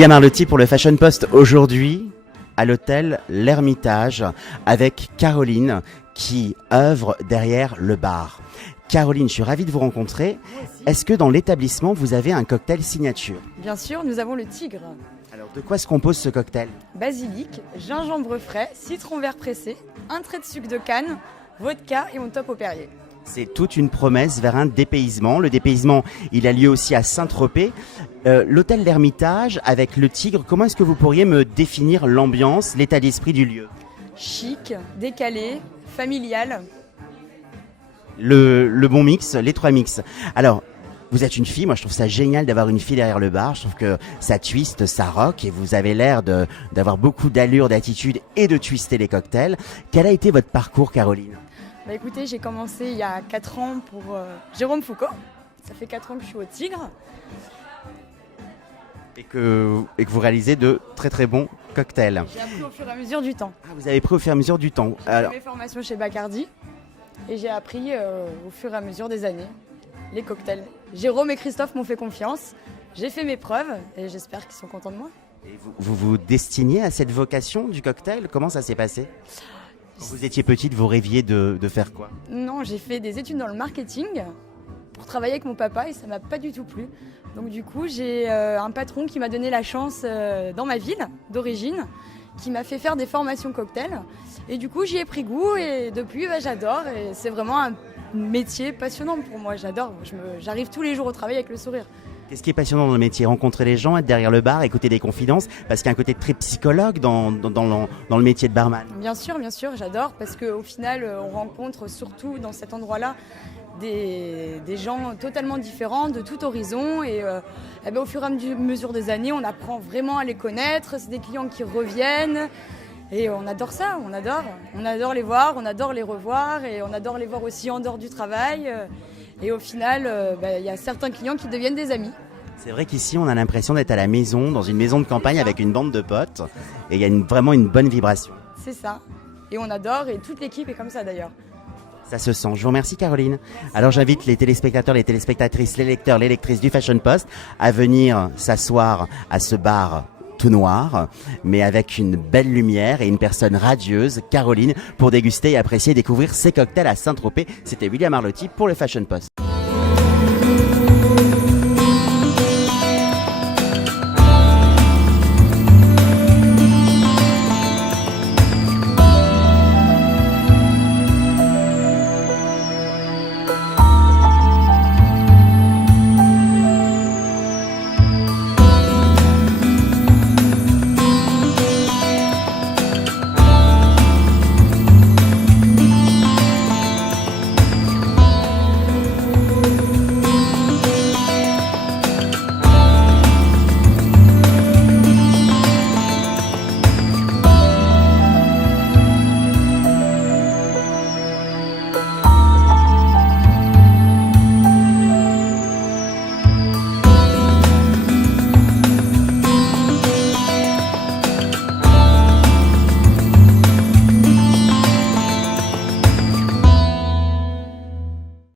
William Arlotti pour le Fashion Post aujourd'hui à l'hôtel L'Ermitage avec Caroline qui œuvre derrière le bar. Caroline, je suis ravie de vous rencontrer. Est-ce que dans l'établissement, vous avez un cocktail signature? Bien sûr, nous avons le Tigre. Alors, de quoi se compose ce cocktail? Basilic, gingembre frais, citron vert pressé, un trait de sucre de canne, vodka et on top au Perrier. C'est toute une promesse vers un dépaysement. Le dépaysement, il a lieu aussi à Saint-Tropez. L'hôtel L'Ermitage avec le Tigre, comment est-ce que vous pourriez me définir l'ambiance, l'état d'esprit du lieu? Chic, décalé, familial. Le bon mix, les trois mix. Alors, vous êtes une fille, moi je trouve ça génial d'avoir une fille derrière le bar, je trouve que ça twiste, ça rock et vous avez l'air d'avoir beaucoup d'allure, d'attitude et de twister les cocktails. Quel a été votre parcours, Caroline? Bah écoutez, j'ai commencé il y a 4 ans pour Jérôme Foucault. Ça fait 4 ans que je suis au Tigre. Et que vous réalisez de très très bons cocktails. J'ai appris au fur et à mesure du temps. Ah, vous avez pris au fur et à mesure du temps. J'ai fait mes formations chez Bacardi et j'ai appris au fur et à mesure des années les cocktails. Jérôme et Christophe m'ont fait confiance. J'ai fait mes preuves et j'espère qu'ils sont contents de moi. Et vous destiniez à cette vocation du cocktail? Comment ça s'est passé? Quand vous étiez petite, vous rêviez de faire quoi? Non, j'ai fait des études dans le marketing pour travailler avec mon papa et ça m'a pas du tout plu. Donc du coup, j'ai un patron qui m'a donné la chance dans ma ville d'origine, qui m'a fait faire des formations cocktails. Et du coup, j'y ai pris goût et depuis, j'adore. Et c'est vraiment un métier passionnant pour moi. J'adore. J'arrive tous les jours au travail avec le sourire. Qu'est-ce qui est passionnant dans le métier? Rencontrer les gens, être derrière le bar, écouter des confidences, parce qu'il y a un côté très psychologue dans le métier de barman. Bien sûr, j'adore parce qu'au final, on rencontre surtout dans cet endroit-là des gens totalement différents, de tout horizon. Et au fur et à mesure des années, on apprend vraiment à les connaître. C'est des clients qui reviennent. Et on adore ça, on adore les voir, on adore les revoir et on adore les voir aussi en dehors du travail. Et au final, y a certains clients qui deviennent des amis. C'est vrai qu'ici, on a l'impression d'être à la maison, dans une maison de campagne avec une bande de potes. Et il y a vraiment une bonne vibration. C'est ça. Et on adore et toute l'équipe est comme ça d'ailleurs. Ça se sent. Je vous remercie, Caroline. Alors, j'invite les téléspectateurs, les téléspectatrices, les lecteurs, les lectrices du Fashion Post à venir s'asseoir à ce bar tout noir, mais avec une belle lumière et une personne radieuse, Caroline, pour déguster et apprécier et découvrir ses cocktails à Saint-Tropez. C'était William Arlotti pour le Fashion Post.